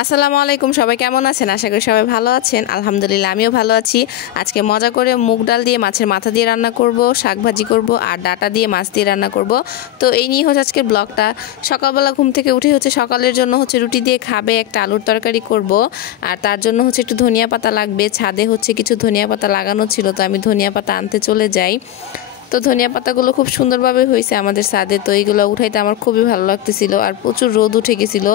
আসসালামু আলাইকুম, সবাই কেমন আছেন? আশা করি সবাই ভালো আছেন। আলহামদুলিল্লাহ আমিও ভালো আছি। আজকে মজা করে মুগ ডাল দিয়ে মাছের মাথা দিয়ে রান্না করব, শাক ভাজি করব আর ডাটা দিয়ে মাছ দিয়ে রান্না করব। তো এই নিয়ে হচ্ছে আজকের ব্লগটা। সকালবেলা ঘুম থেকে উঠে সকালের জন্য রুটি দিয়ে খাবে, একটা আলুর তরকারি করব। আর তার জন্য একটু ধনিয়া পাতা লাগবে। ছাদে কিছু ধনিয়া পাতা লাগানো ছিল, তো আমি ধনিয়া পাতা আনতে চলে যাই। তো ধনিয়া পাতাগুলো খুব সুন্দরভাবে হয়েছে আমাদের ছাদে, তো এইগুলো উঠাইতে আমার খুবই ভালো লাগতেছিল। আর প্রচুর রোদ উঠে গেছিল,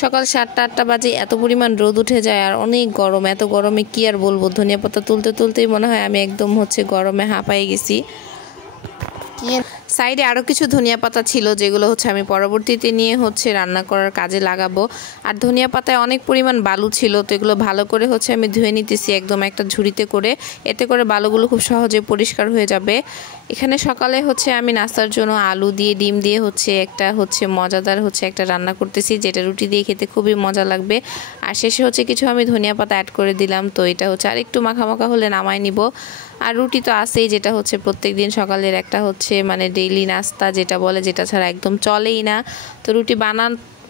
সকাল 7টা-8টা বাজে এত পরিমাণ রোদ উঠে যায় আর অনেক গরম। এত গরমে কি আর বলবো, ধনিয়া পাতা তুলতে তুলতেই মনে হয় আমি একদম গরমে হাঁপায়ে গেছি। সাইডে আরও কিছু ধনিয়া পাতা ছিল, যেগুলো আমি পরবর্তীতে নিয়ে রান্না করার কাজে লাগাবো। আর ধনিয়া পাতায় অনেক পরিমাণ বালু ছিল, তো এগুলো ভালো করে আমি ধুয়ে নিতেছি একদম একটা ঝুড়িতে করে। এতে করে বালুগুলো খুব সহজে পরিষ্কার হয়ে যাবে। এখানে সকালে আমি নাস্তার জন্য আলু দিয়ে ডিম দিয়ে একটা মজাদার একটা রান্না করতেছি, যেটা রুটি দিয়ে খেতে খুবই মজা লাগবে। আর শেষে কিছু আমি ধনিয়া পাতা অ্যাড করে দিলাম। তো এটা আর একটু মাখা মাখা হলে নামায় নিব। আর রুটি তো আছেই, যেটা প্রত্যেক দিন সকালের একটা মানে ডেইলি নাস্তা যেটা বলে, যেটা ছাড়া একদম চলেই না। তো রুটি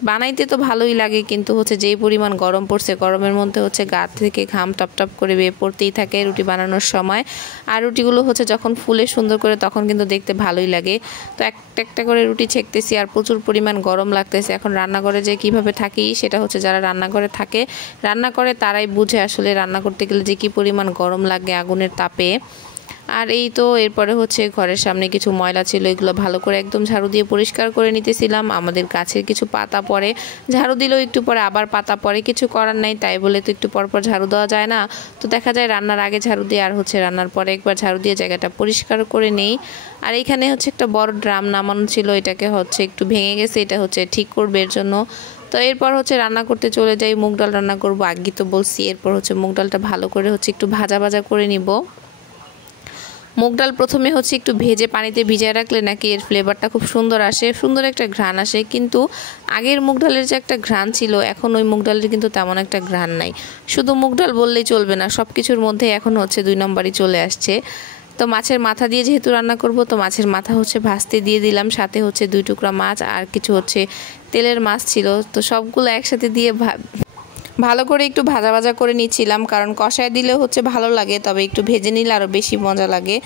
বানাইতে তো ভালোই লাগে, কিন্তু যেই পরিমাণ গরম পড়ছে, গরমের মধ্যে গা থেকে ঘাম টপ টপ করে বেয়ে পড়তেই থাকে রুটি বানানোর সময়। আর রুটিগুলো যখন ফুলে সুন্দর করে, তখন কিন্তু দেখতে ভালোই লাগে। তো একটা একটা করে রুটি ছেঁকতেছি আর প্রচুর পরিমাণ গরম লাগতেছে। এখন রান্নাঘরে যে কিভাবে থাকি, সেটা যারা রান্নাঘরে থাকে, রান্না করে তারাই বুঝে আসলে রান্না করতে গেলে যে কি পরিমাণ গরম লাগে আগুনের তাপে। আর এই তো এরপরে ঘরের সামনে কিছু ময়লা ছিল, এগুলো ভালো করে একদম ঝাড়ু দিয়ে পরিষ্কার করে নিতেছিলাম। আমাদের গাছের কিছু পাতা পড়ে, ঝাড়ু দিলেও একটু পরে আবার পাতা পড়ে, কিছু করার নাই, তাই বলে তো একটু পর পর ঝাড়ু দেওয়া যায় না। তো দেখা যায় রান্নার আগে ঝাড়ু দিয়ে আর রান্নার পরে একবার ঝাড়ু দিয়ে জায়গাটা পরিষ্কার করে নেই। আর এইখানে একটা বড় ড্রাম নামানো ছিল, এটাকে একটু ভেঙে গেছে, এটা ঠিক করবে এর জন্য। তো এরপর রান্না করতে চলে যাই। মুগ ডাল রান্না করবো, আগে তো বলছি। এরপর মুগ ডালটা ভালো করে একটু ভাজা ভাজা করে নিব। মুগ ডাল প্রথমে একটু ভেজে পানিতে ভিজিয়ে রাখলে নাকি এর ফ্লেভারটা খুব সুন্দর আসে, সুন্দর একটা ঘ্রাণ আসে। কিন্তু আগের মুগ ডালের যে একটা ঘ্রাণ ছিল, এখন ওই মুগ ডালের কিন্তু তেমন একটা ঘ্রাণ নাই। শুধু মুগ ডাল বললেই চলবে না, সব কিছুর মধ্যে এখন 2 নম্বরই চলে আসছে। তো মাছের মাথা দিয়ে যেহেতু রান্না করব, তো মাছের মাথা ভাজতে দিয়ে দিলাম। সাথে 2 টুকরা মাছ আর কিছু তেলের মাছ ছিল। তো সবগুলো একসাথে দিয়ে ভালো করে একটু ভাজা ভাজা করে নিচ্ছিলাম, কারণ কষায় দিলেও ভালো লাগে, তবে একটু ভেজে নিলে আরও বেশি মজা লাগে।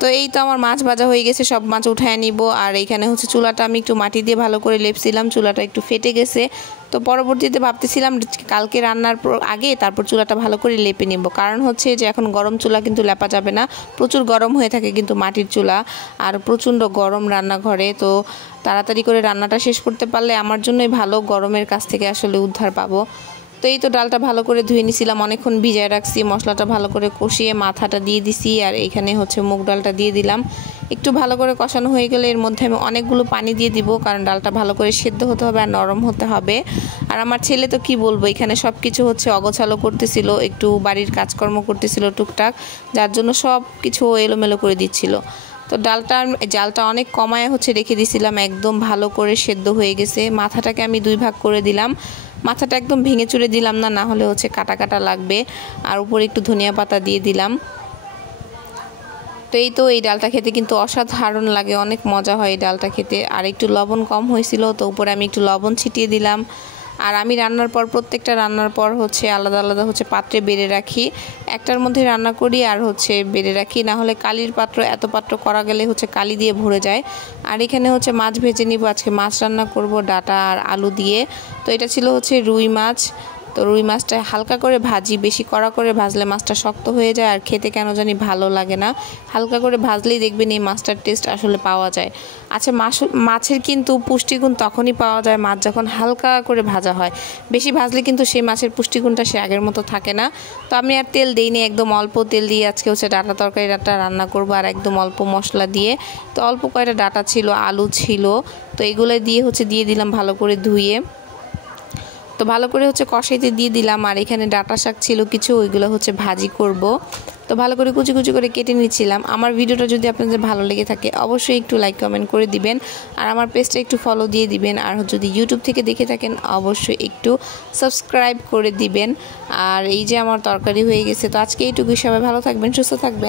তো এই তো আমার মাছ ভাজা হয়ে গেছে, সব মাছ উঠায় নিব। আর এইখানে চুলাটা আমি একটু মাটি দিয়ে ভালো করে লেপছিলাম, চুলাটা একটু ফেটে গেছে। তো পরবর্তীতে ভাবতেছিলাম কালকে রান্নার আগে তারপর চুলাটা ভালো করে লেপে নিব, কারণ যে এখন গরম চুলা কিন্তু লেপা যাবে না, প্রচুর গরম হয়ে থাকে কিন্তু মাটির চুলা, আর প্রচণ্ড গরম রান্নাঘরে। তো তাড়াতাড়ি করে রান্নাটা শেষ করতে পারলে আমার জন্যই ভালো, গরমের কাছ থেকে আসলে উদ্ধার পাবো। তো এই তো ডালটা ভালো করে ধুয়ে নিছিলাম, অনেকক্ষণ ভিজায় রাখছি, মশলাটা ভালো করে কষিয়ে মাথাটা দিয়ে দিছি। আর এইখানে মুগ ডালটা দিয়ে দিলাম। একটু ভালো করে কষানো হয়ে গেলে এর মধ্যে আমি অনেকগুলো পানি দিয়ে দিব, কারণ ডালটা ভালো করে সেদ্ধ হতে হবে আর নরম হতে হবে। আর আমার ছেলে তো কি বলবো, এখানে সব কিছু অগোছালো করতেছিল, একটু বাড়ির কাজকর্ম করতেছিল টুকটাক, যার জন্য সব কিছু এলোমেলো করে দিচ্ছিল। তো জালটা অনেক কমায় রেখে দিয়েছিলাম, একদম ভালো করে সেদ্ধ হয়ে গেছে। মাথাটাকে আমি 2 ভাগ করে দিলাম, মাথাটা একদম ভেঙে চুরে দিলাম না, না হলে কাটা কাটা লাগবে। আর উপরে একটু ধনিয়া পাতা দিয়ে দিলাম। তো এই তো এই ডালটা খেতে কিন্তু অসাধারণ লাগে, অনেক মজা হয় এই ডালটা খেতে। আর একটু লবণ কম হয়েছিল, তো উপরে আমি একটু লবণ ছিটিয়ে দিলাম। আর আমি রান্নার পর প্রত্যেকটা রান্নার পর আলাদা আলাদা পাত্রে বেড়ে রাখি, একটার মধ্যে রান্না করি আর বেড়ে রাখি, না হলে কালির পাত্র, এত পাত্র করা গেলে কালি দিয়ে ভরে যায়। আর এখানে মাছ ভেজে নিব, আজকে মাছ রান্না করব ডাটা আর আলু দিয়ে। তো এটা ছিল রুই মাছ। তো রুই মাছটা হালকা করে ভাজি, বেশি কড়া করে ভাজলে মাছটা শক্ত হয়ে যায় আর খেতে কেন জানি ভালো লাগে না। হালকা করে ভাজলেই দেখবেন এই মাছটার টেস্ট আসলে পাওয়া যায়। আচ্ছা, মাছের কিন্তু পুষ্টিগুণ তখনই পাওয়া যায় মাছ যখন হালকা করে ভাজা হয়, বেশি ভাজলে কিন্তু সেই মাছের পুষ্টিগুণটা সে আগের মতো থাকে না। তো আমি আর তেল দিইনি, একদম অল্প তেল দিয়ে আজকে ডাটা তরকারিটা রান্না করব, আর একদম অল্প মশলা দিয়ে। তো অল্প কয়টা ডাটা ছিল, আলু ছিল, তো এগুলো দিয়ে দিয়ে দিলাম ভালো করে ধুয়ে। তো ভালো করে কষাইতে দিয়ে দিলাম। আর এখানে ডাটা শাক ছিল কিছু, ওইগুলো ভাজি করব। তো ভালো করে কুচি কুচি করে কেটে নিচ্ছিলাম। আমার ভিডিওটা যদি আপনাদের ভালো লেগে থাকে অবশ্যই একটু লাইক কমেন্ট করে দিবেন, আর আমার পেজটা একটু ফলো দিয়ে দিবেন। আর যদি ইউটিউব থেকে দেখে থাকেন অবশ্যই একটু সাবস্ক্রাইব করে দিবেন। আর এই যে আমার তরকারি হয়ে গেছে। তো আজকে এইটুকুই, সবাই ভালো থাকবেন, সুস্থ থাকবেন।